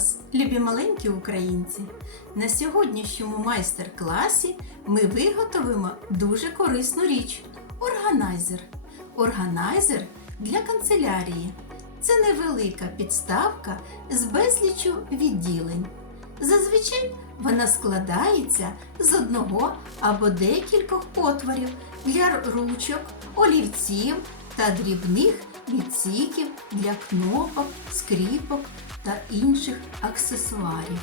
вас, любі маленькі українці! На сьогоднішньому майстер-класі ми виготовимо дуже корисну річ органайзер. Органайзер для канцелярії. Це невелика підставка з безлічю відділень. Зазвичай вона складається з одного або декількох отворів для ручок, олівців та дрібних відсіків для кнопок, скріпок та інших аксесуарів.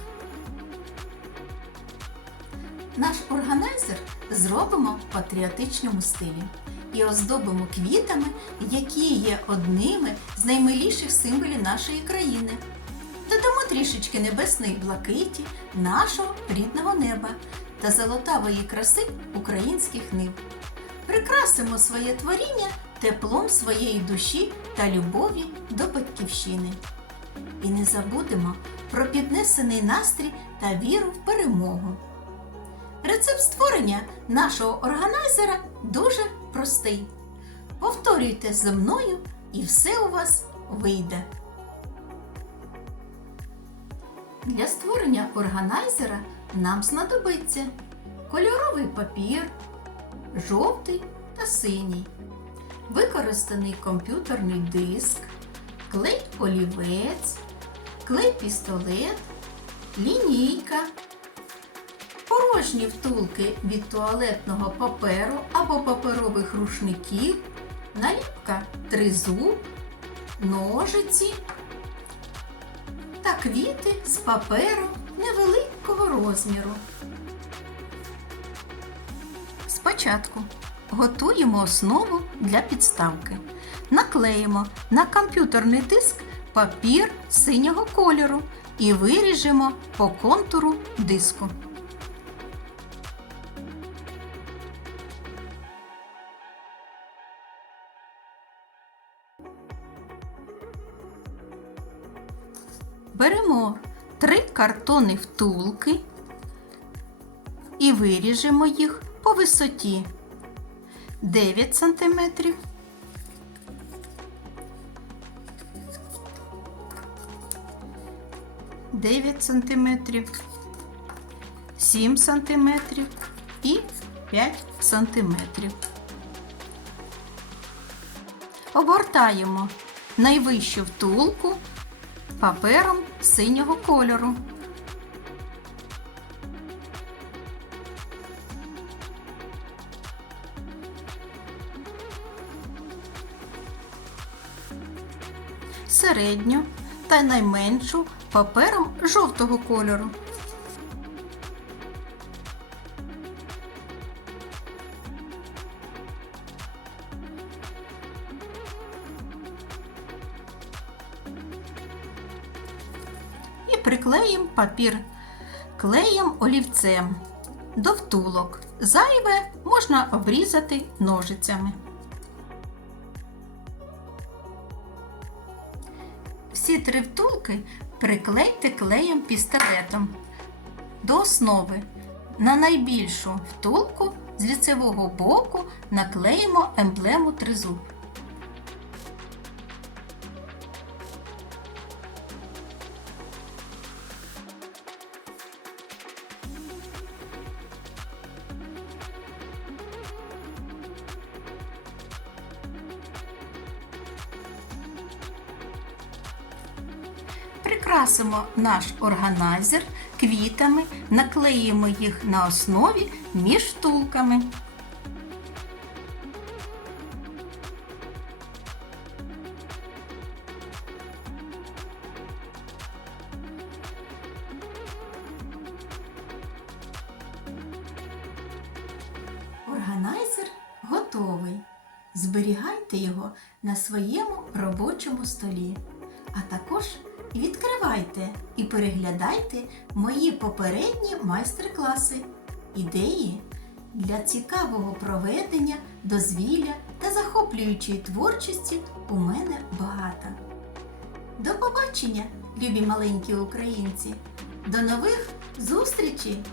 Наш органайзер зробимо в патріотичному стилі і оздобимо квітами, які є одними з наймиліших символів нашої країни. Додамо трішечки небесної блакиті, нашого рідного неба та золотавої краси українських нив. Прикрасимо своє творіння теплом своєї душі та любові до батьківщини. І не забудемо про піднесений настрій та віру в перемогу. Рецепт створення нашого органайзера дуже простий. Повторюйте за мною і все у вас вийде. Для створення органайзера нам знадобиться кольоровий папір, жовтий та синій, використаний комп'ютерний диск, клей олівець, клей пістолет, лінійка, порожні втулки від туалетного паперу або паперових рушників, наліпка тризуб, ножиці та квіти з паперу невеликого розміру. Спочатку готуємо основу для підставки. Наклеїмо на комп'ютерний диск папір синього кольору і виріжемо по контуру диску. Беремо три картони втулки і виріжемо їх по висоті 9 см, 9 см, 7 см і 5 см. Обгортаємо найвищу втулку папером синього кольору. Середню та найменшу папером жовтого кольору. і приклеїмо папір клеєм олівцем до втулок. Зайве можна обрізати ножицями. Всі три втулки приклейте клеєм пістолетом до основи. На найбільшу втулку з ліцевого боку наклеїмо емблему тризуб. Прикрасимо наш органайзер квітами, наклеїмо їх на основі між втулками. Органайзер готовий. Зберігайте його на своєму робочому столі. А також відкривайте і переглядайте мої попередні майстер-класи, ідеї для цікавого проведення, дозвілля та захоплюючої творчості у мене багато. До побачення, любі маленькі українці! До нових зустрічей!